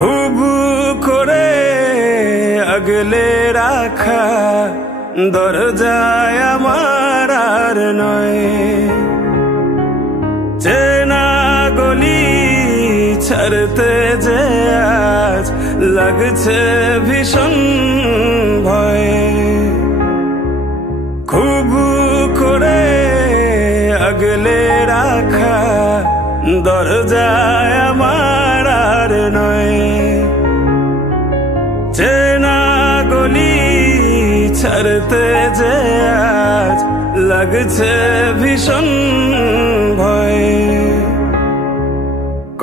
হুবু করে আগলে রাখা দরজায় আমার আর নয়, চেনা গলি ছাড়তে যে আজ লাগছে ভীষণ ভয়। খুব করে আগলে রাখা দরজায় আমার আর নয়, চেনা গলি ছাড়তে যে আজ লাগছে ভীষণ ভয়।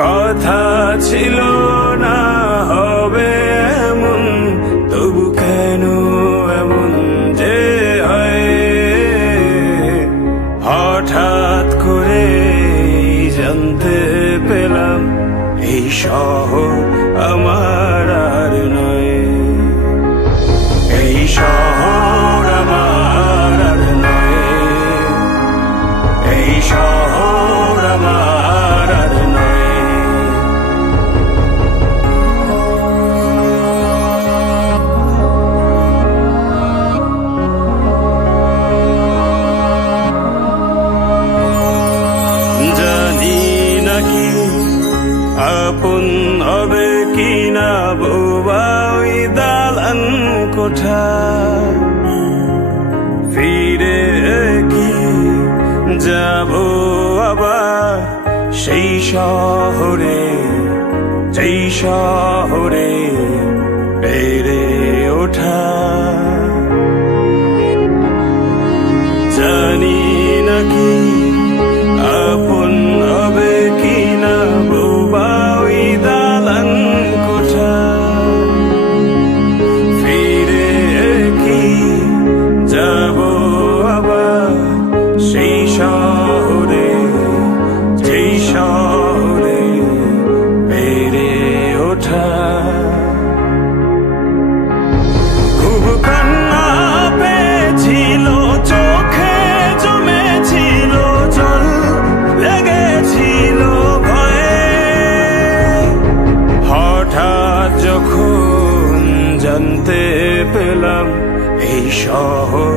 কথা ছিল না হবে এমন, তবু কেন এমন যে হয়। হঠাৎ করে জানতে পেলাম এই শহর আমার আর নয়, এই শহর আমার আর নয়, এই শহর আমার আর নয়। জানি নাকি আপন হবে কিনা বোবা ওই দালান কোঠা, ফিরে কি যাব আবার সেই শহরে, যেই শহরে বেড়ে ওঠা। জানি নাকি আপন হবে কিনা বোবা ওই দালান কোঠা, ফিরে কি যাব আবার সেই শহরে, যেই শহরে বেড়ে ওঠা। খুব কান্না পেয়েছিল চোখে, জমেছিল জল, লেগেছিল ভয়ে। হঠাৎ যখন জানতে পেলাম এই শহর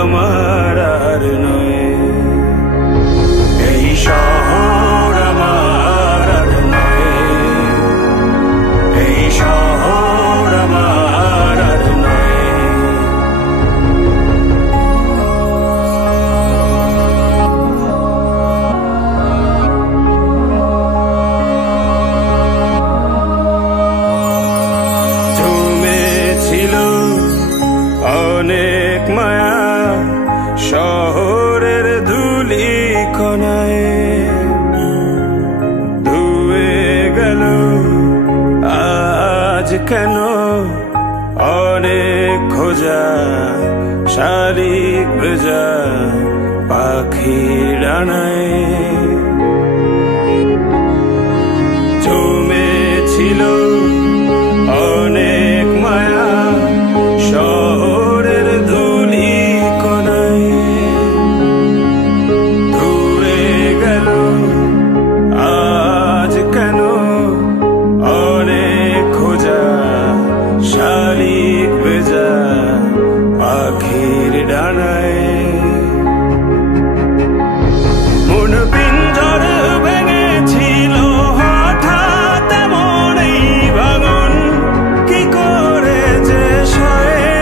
আমার আর নয়, এই শহর আমার আর নয়, এই শহর আমার আর নয়। জমেছিল অনেক মায়া শহরের ধুলি কণায়, ধুয়ে গেল আজ কেন অনেক খোঁজা শালিক ভেজা পাখির ডানায়। জমেছিল অনেক মায়া শহরের ধুলি কণায়, ধুয়ে গেল আজ কেন অনেক খোঁজা শালিক ভেজা পাখির ডানায়। মন পিঞ্জর ভেঙেছিল হঠাৎ এমন এই ভাঙন, কি করে যে সয়ে।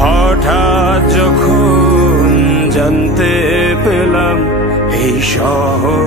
হঠাৎ যখন জানতে পেলাম এই শহর